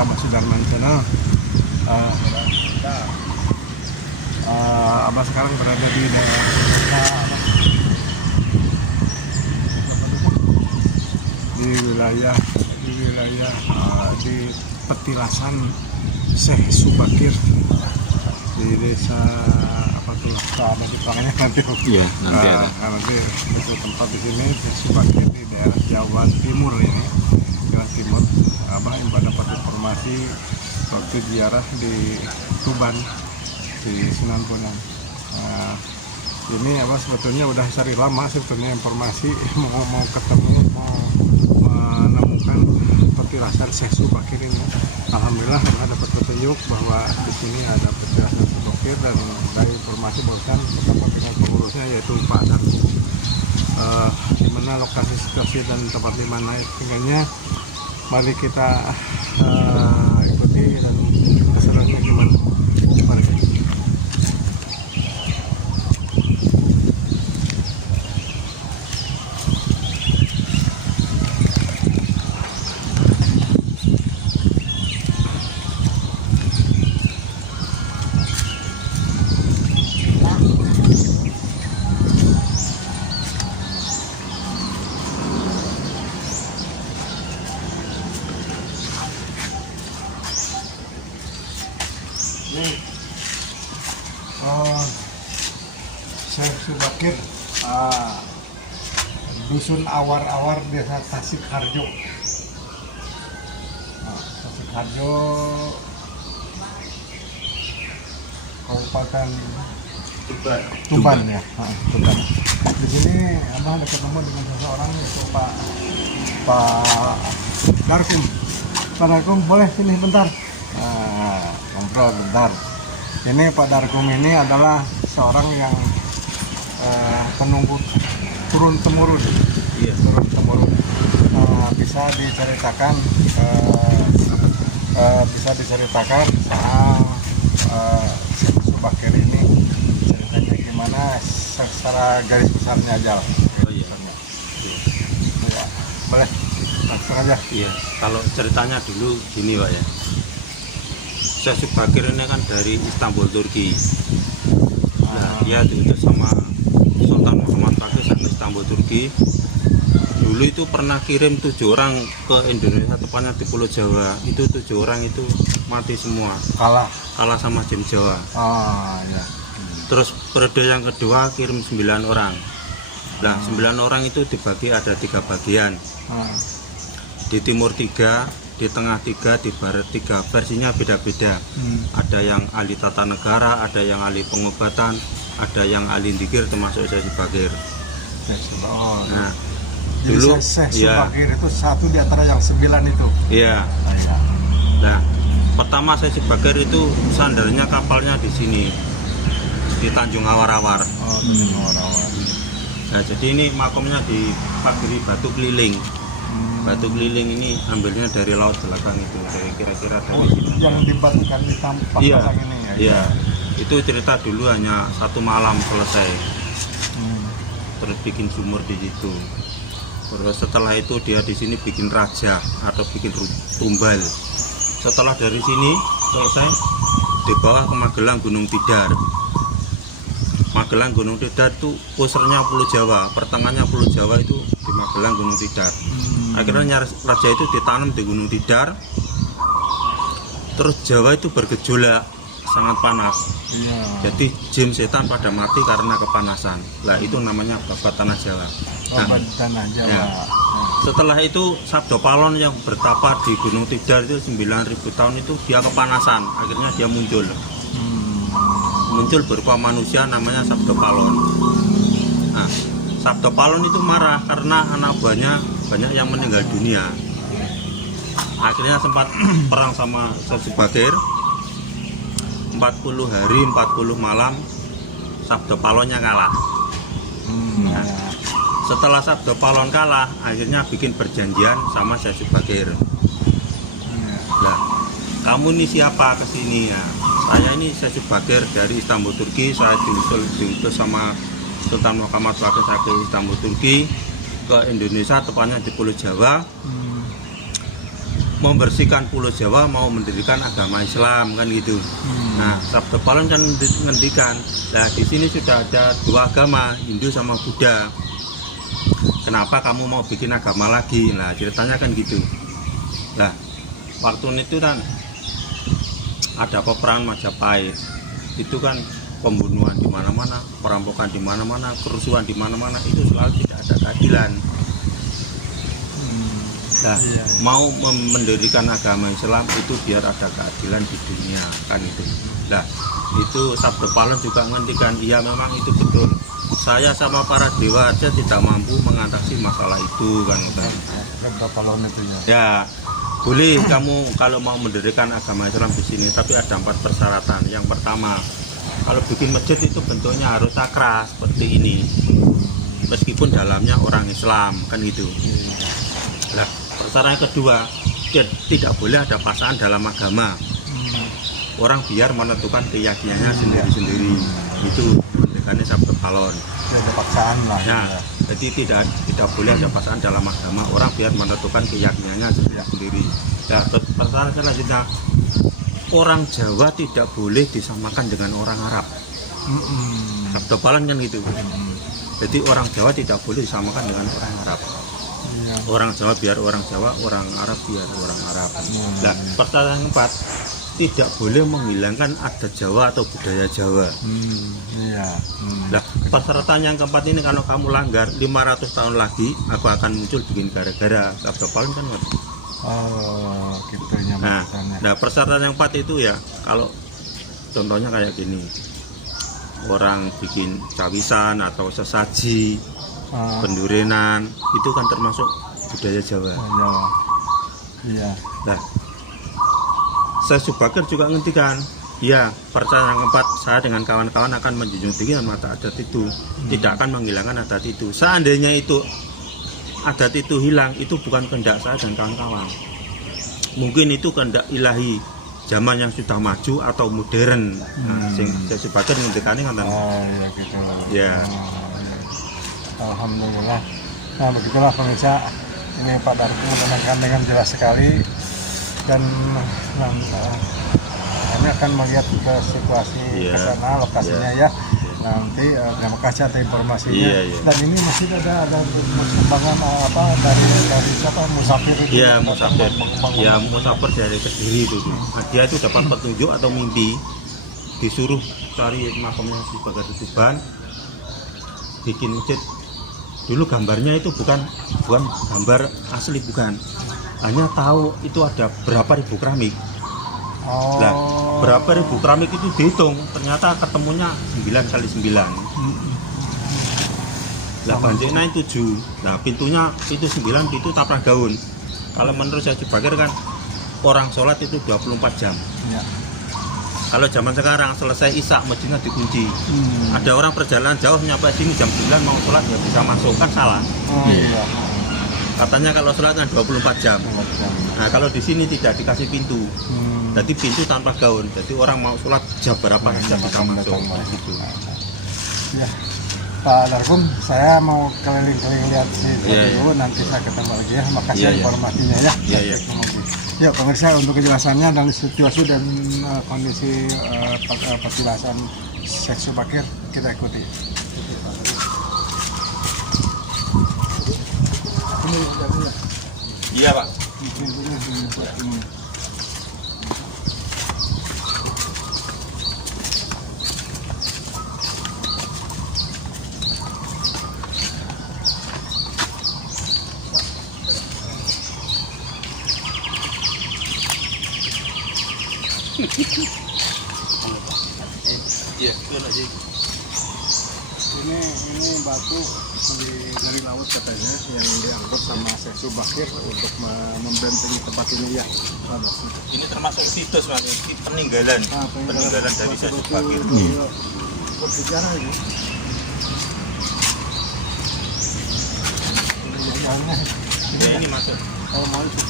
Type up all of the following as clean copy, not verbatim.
Abah Sudarman Channel. Abah sekarang berada di daerah di wilayah di Petilasan Syekh Subakir di desa apa tuh apa dipanggilnya nanti Iya, nanti ada. nanti itu tempat di sini Syekh Subakir di daerah Jawa Timur ini, Jawa Timur. Abah yang dapat informasi waktu ziarah di Tuban di Sunan Bonang. Ini Abah sebetulnya udah cari lama sebetulnya informasi mau ketemu, mau menemukan petilasan Syekh Subakir ini. Alhamdulillah Abah dapat petunjuk bahwa di sini ada petilasan Subakir, dan dari informasi barusan bersama dengan pengurusnya yaitu Pak Darkum, di mana lokasi situasi dan tempat di mana tinggalnya. Mari kita ikuti dan keseruannya gimana. Mari. Ini Syekh Subakir, dusun Awar-Awar, desa Tasikharjo. Tasikharjo, Kabupaten Tuban ya. Tuban. Di sini Abah ada ketemu dengan seseorang yaitu Pak Darkum. Pak Darkum, boleh sini bentar. Ngobrol bentar. Ini Pak Darkum ini adalah seorang yang penunggu turun temurun. Iya. Turun temurun. Bisa diceritakan soal Subakir ini, ceritanya gimana secara garis besarnya aja. Oh iya. Ya, boleh langsung aja. Iya, kalau ceritanya dulu gini Pak ya. Syekh Subakir ini kan dari Istanbul, Turki. Nah, dia diutus sama Sultan Muhammad Pakis ke Istanbul, Turki. Dulu itu pernah kirim 7 orang ke Indonesia, tepatnya di Pulau Jawa. Itu 7 orang itu mati semua. Kalah sama jin Jawa. Ya. Terus periode yang kedua kirim 9 orang. Nah, 9 orang itu dibagi ada 3 bagian. Di timur 3, di tengah 3, di barat 3. Versinya beda-beda. Ada yang ahli tata negara, ada yang ahli pengobatan, ada yang ahli dzikir, termasuk Syekh Subakir. Nah, jadi dulu Syekh Subakir itu satu di antara yang 9 itu. Iya. Nah, pertama Syekh Subakir itu sandarnya kapalnya di sini, di Tanjung Awar-Awar. Nah, jadi ini makomnya dipagari batu keliling. Batu keliling ini ambilnya dari laut belakang itu, dari kira-kira dari sini. Yang dibatukan di tampak belakang ini ya? Iya. Itu cerita dulu hanya 1 malam selesai. Terus bikin sumur di situ. Terus setelah itu dia di sini bikin raja atau bikin tumbal. Setelah dari sini selesai, di bawah ke Magelang Gunung Tidar. Magelang Gunung Tidar itu pusarnya Pulau Jawa, pertengahannya Pulau Jawa itu di Magelang Gunung Tidar. Akhirnya raja itu ditanam di Gunung Tidar. Terus Jawa itu bergejolak, sangat panas. Jadi jin setan pada mati karena kepanasan. Lah itu namanya babat tanah Jawa. Babat tanah Jawa. Ya. Setelah itu Sabdo Palon yang bertapa di Gunung Tidar itu 9.000 tahun itu dia kepanasan. Akhirnya dia muncul. Muncul berupa manusia namanya Sabdo Palon. Nah, Sabdo Palon itu marah karena anak buahnya banyak yang meninggal dunia. Akhirnya sempat perang sama Syekh Subakir. 40 hari 40 malam Sabdo Palonnya kalah. Nah, setelah Sabdo Palon kalah, akhirnya bikin perjanjian sama Syekh Subakir. Nah, kamu ini siapa kesini ya? Saya ini Syekh Subakir dari Istanbul, Turki. Saya diutus sama Sultan Muhammad Pakis ke Istanbul, Turki, ke Indonesia, tepatnya di Pulau Jawa. membersihkan Pulau Jawa, mau mendirikan agama Islam kan gitu. Nah, Sabda Palon kan ngendikan, nah di sini sudah ada dua agama, Hindu sama Buddha. Kenapa kamu mau bikin agama lagi? Nah, ceritanya kan gitu. Nah, waktu itu kan ada peperangan Majapahit. Itu kan pembunuhan di mana-mana, perampokan di mana-mana, kerusuhan di mana-mana, itu selalu tidak ada keadilan. Nah, mau mendirikan agama Islam itu biar ada keadilan di dunia kan itu. Nah, itu Sabda Palon juga ngendikan, iya memang itu betul. Saya sama para dewa aja tidak mampu mengatasi masalah itu kan. Sabda Palon itu ya. Ya, boleh kamu kalau mau mendirikan agama Islam di sini, tapi ada 4 persyaratan. Yang pertama, kalau bikin masjid itu bentuknya harus sakral seperti ini, meskipun dalamnya orang Islam kan gitu. Nah, persyaratan yang kedua, tidak boleh ada paksaan dalam agama. Orang biar menentukan keyakinannya sendiri-sendiri. Itu pendekatannya Sabda Palon. Tidak ada paksaan lah. Ya, jadi tidak boleh ada paksaan dalam agama. Orang biar menentukan keyakinannya sendiri. Nah, persyaratan selanjutnya, orang Jawa tidak boleh disamakan dengan orang Arab. Sabda Palon kan gitu. Jadi orang Jawa tidak boleh disamakan dengan orang Arab. Orang Jawa biar orang Jawa, orang Arab biar orang Arab. Nah, persyaratan yang keempat, tidak boleh menghilangkan adat Jawa atau budaya Jawa. Nah, persyaratan yang keempat ini kalau kamu langgar 500 tahun lagi, aku akan muncul bikin gara-gara. Sabda Palon kan ngerti. Oh, gitu ya. Nah, persyaratan yang keempat itu ya, kalau contohnya kayak gini, orang bikin cawisan atau sesaji, pendurenan, itu kan termasuk budaya Jawa. Iya. Nah, saya Subakir juga ngertikan, ya persyaratan yang keempat, saya dengan kawan-kawan akan menjunjung tinggi mata adat itu, tidak akan menghilangkan adat itu. Seandainya itu adat itu hilang, itu bukan kehendak saya dan kawan-kawan. Mungkin itu kehendak ilahi, zaman yang sudah maju atau modern. Nah, saya Subakir ngertikannya kan. Iya gitu. Ya. Alhamdulillah. Nah, begitulah pemirsa, ini Pak Darku menerangkan dengan jelas sekali, dan kami akan melihat ke situasi ke sana, lokasinya ya. Nanti terima kasih atas informasinya. Dan ini masih ada perkembangan apa dari siapa, Musafir itu? Iya, Musafir. Ya, Musafir dari Kediri itu. Nah, dia itu dapat petunjuk atau mimpi, disuruh cari makamnya si Bagas Tuban, bikin masjid. Dulu gambarnya itu bukan gambar asli, bukan, hanya tahu itu ada berapa ribu keramik. Nah, berapa ribu keramik itu dihitung, ternyata ketemunya 9 kali 9. Lah banjirnya 7. Nah, pintunya itu 9, itu taplak daun. Kalau menurut saya Subakir kan orang sholat itu 24 jam. Kalau zaman sekarang selesai isya masjidnya dikunci. Ada orang perjalanan jauh nyampe sini jam 9 mau sholat ya bisa masuk, kan salah. Katanya kalau sholat kan 24 jam. Nah, kalau di sini tidak dikasih pintu. Jadi pintu tanpa gaun. Jadi orang mau sholat jam berapa saja bisa masuk. Gitu. Ya. Pak Darkum, saya mau keliling-keliling lihat situ dulu, nanti saya ketemu lagi ya. Makasih informasinya ya. Ya pemirsa, untuk kejelasannya dan situasi dan kondisi petilasan Syekh Subakir, kita ikuti. Iya, Pak. Iya, ini batu dari laut katanya yang diangkut sama Syekh Subakir untuk membentengi tempat ini ya. Ini termasuk situs, Mas, peninggalan dari Syekh Subakir. Bersejarah ini. Ini masuk. Kalau mau itu.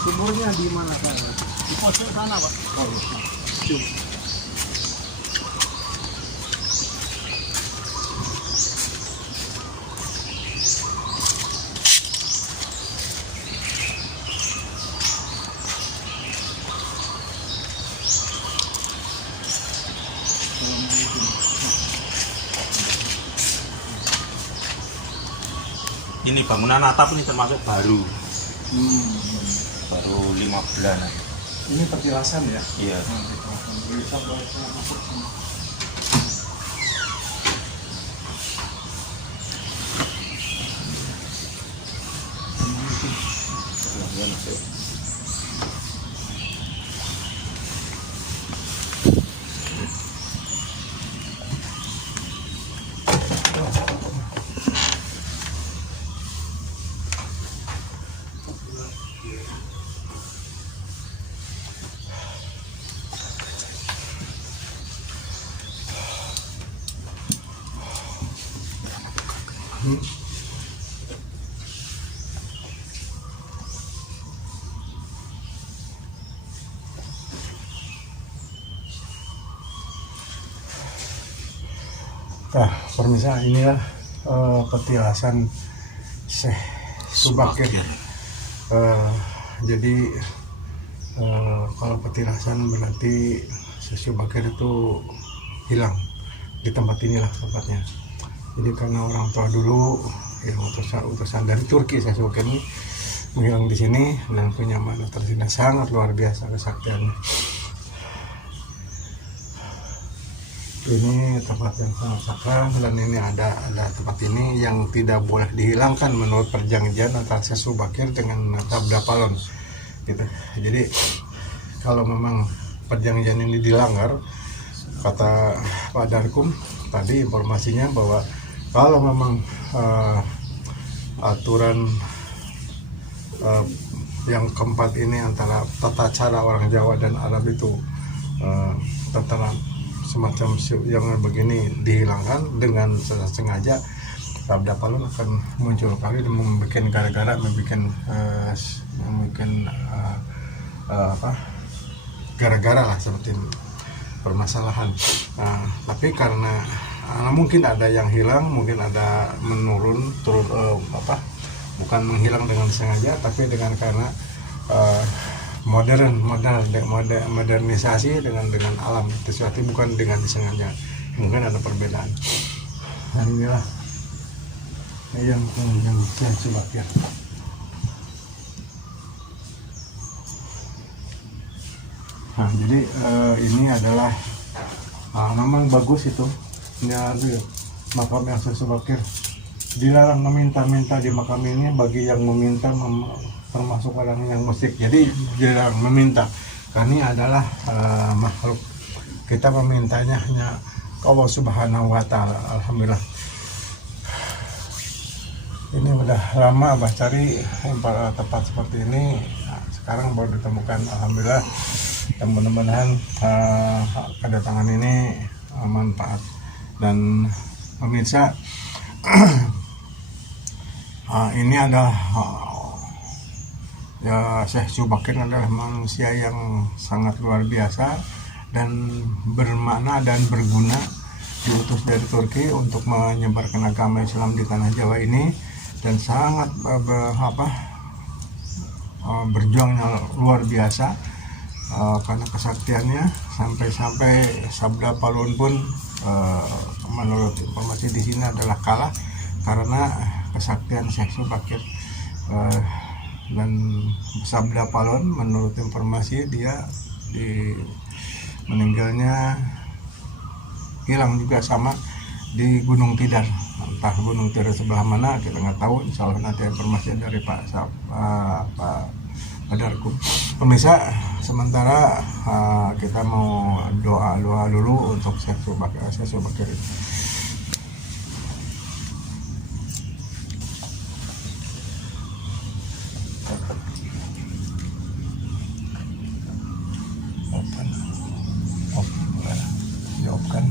Sumurnya di mana, Pak? Di pos sana, Pak. Oh, iya. ini bangunan atap ini termasuk baru. Baru 5 bulanan. Ini petilasan ya? Iya. Bisa boleh saya masuk sini. Nah, pemirsa, inilah petilasan Syekh Subakir. Jadi kalau petilasan berarti Syekh Subakir itu hilang di tempat inilah tempatnya. Jadi karena orang tua dulu yang utusan dari Turki, Syekh Subakir ini menghilang di sini dan punya makna tersendiri sangat luar biasa kesaktiannya. Ini tempat yang sangat sakral dan ini ada tempat ini yang tidak boleh dihilangkan menurut perjanjian antara Syekh Subakir dengan Sabda Palon gitu. Jadi kalau memang perjanjian ini dilanggar, kata Pak Darkum tadi informasinya bahwa kalau memang aturan yang keempat ini antara tata cara orang Jawa dan Arab itu tata semacam yang begini dihilangkan dengan sengaja, Sabda Palon akan muncul kali dan membuat gara-gara, gara-gara lah seperti permasalahan. Tapi karena mungkin ada yang hilang, mungkin ada menurun, bukan menghilang dengan sengaja, tapi dengan karena modernisasi dengan alam sesuatu, bukan dengan disengaja, mungkin ada perbedaan. Dan inilah yang saya coba ya. Nah, jadi ini adalah memang bagus itu. Ini ada makam yang Syekh Subakir. Dilarang meminta-minta di makam ini bagi yang meminta, termasuk orang yang musik. Jadi dilarang meminta. Karena ini adalah makhluk. Kita memintanya hanya Allah Subhanahu wa Ta'ala. Alhamdulillah. Ini udah lama Abah cari tempat seperti ini. Nah, sekarang baru ditemukan. Alhamdulillah. Dan mudah-mudahan kedatangan ini manfaat. Dan pemirsa, ini adalah ya, Syekh Subakir adalah manusia yang sangat luar biasa dan bermakna dan berguna, diutus dari Turki untuk menyebarkan agama Islam di tanah Jawa ini, dan sangat berjuangnya luar biasa karena kesaktiannya, sampai Sabda Palon pun menurut informasi di sini adalah kalah karena kesaktian Syekh Subakir. Dan Sabda Palon menurut informasi dia meninggalnya hilang juga sama di Gunung Tidar. Entah Gunung Tidar sebelah mana kita nggak tahu. Insya Allah nanti informasi dari Pak Darkum. Pemirsa, sementara kita mau doa dulu untuk Syekh Subakir. Jawabkan.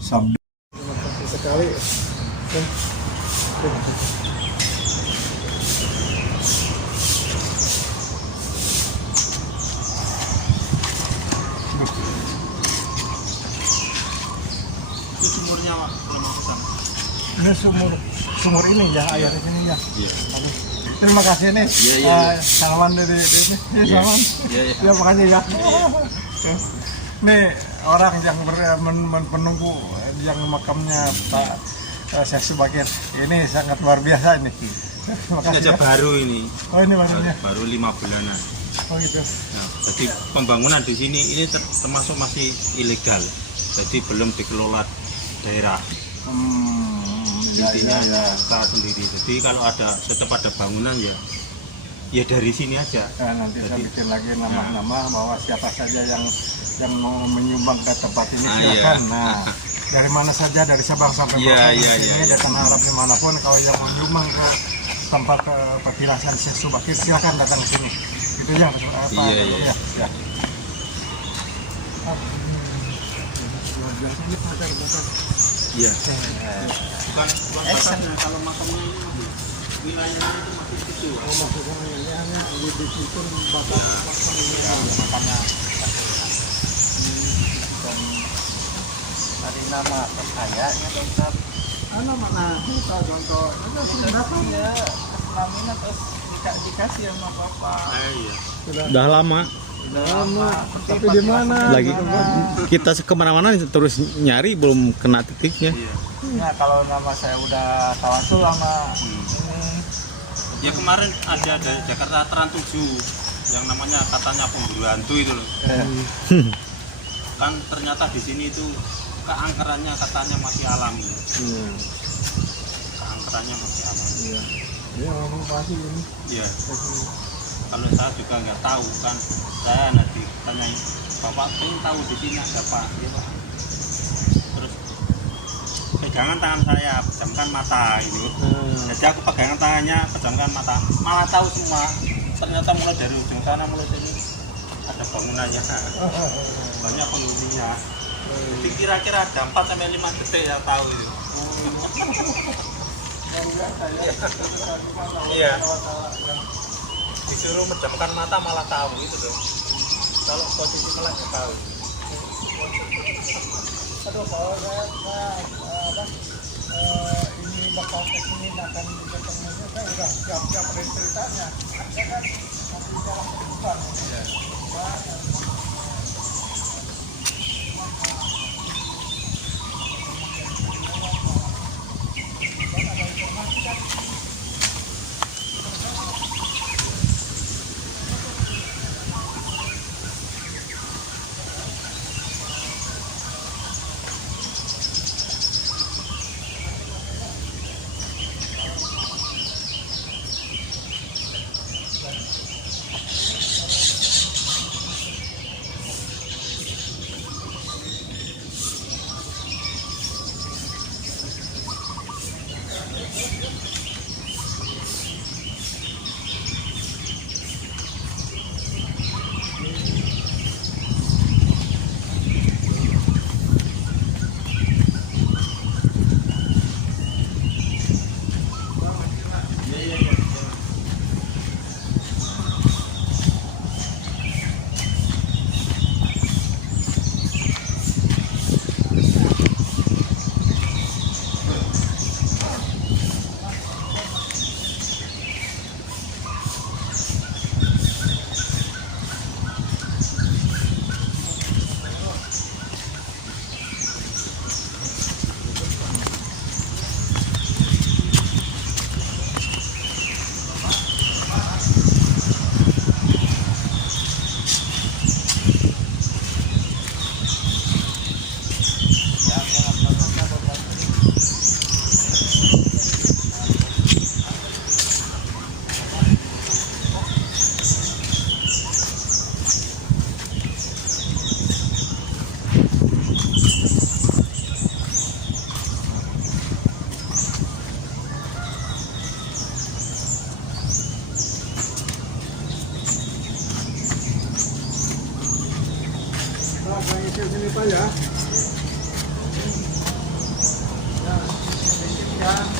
Sabda. Terima kasih sekali. Sumurnya Pak, Ini sumur ini ya, air di sini ya. Iya. Terima kasih nih. Iya, iya, iya. Salaman dari ini. Salaman. Iya, iya. Ya makasih ya. Nih orang yang menunggu yang makamnya Pak Syekh Subakir. Ini sangat luar biasa ini. Terima Ini kasih. aja Ya. baru ini. Oh ini maksudnya. Baru 5 bulanan. Oh gitu. Nah, jadi pembangunan di sini ini termasuk masih ilegal. Jadi belum dikelola daerah. Intinya hanya usaha sendiri. Jadi kalau tetap ada bangunan ya dari sini aja. Nah, nanti saya Jadi- bikin lagi nama-nama bahwa siapa saja yang mau menyumbang ke tempat ini Ah, silakan. iya. Nah, dari mana saja dari Sabang sampai Iya, Merauke iya, di sini iya. dari Tanah Arab dimanapun kalau yang mau menyumbang ke tempat petilasan Syekh Subakir silakan datang ke sini. Itu ya Pak. Iya, iya. Ya. Luar biasa ini pasar. Iya. Bukan pasarnya, kalau makamnya ini masih wilayahnya itu masih kecil. Oh, maksudnya ini hanya di situ bakal Makanya dari nama kayaknya tetap mana mana kita contoh ada pendapat ya Islaminya terus dikasih sama bapak Iya. Udah lama lama tapi di mana lagi kita kemana-mana terus nyari belum kena titiknya. Iya. nah kalau nama saya udah tawasul sama ini Ya kemarin ada dari Jakarta Trans 7 yang namanya katanya pemburu hantu itu loh. Kan ternyata di sini itu keangkerannya katanya masih alami. Keangkerannya masih alami. iya iya ngomong pasti ini Iya. Kalau saya juga nggak tahu kan, saya nanti tanyain bapak pengen tahu di sini ada apa? Iya, Pak. Terus pegangan tangan saya, pejamkan mata ini. Jadi aku pegangan tangannya, pejamkan mata, malah tahu semua. Ternyata mulai dari ujung sana mulai sini ada bangunannya, banyak penghuninya. Jadi kira-kira ada 4 sampai 5 detik ya tahu itu. Iya. Disuruh pejamkan mata malah tahu itu loh. Kalau posisi melek ya tahu. aduh kalau saya ini bakal kesini akan ketemunya saya udah siap-siap dari ceritanya saya kan nanti bicara kehidupan sini Pak ya. Ya, sedikit ya.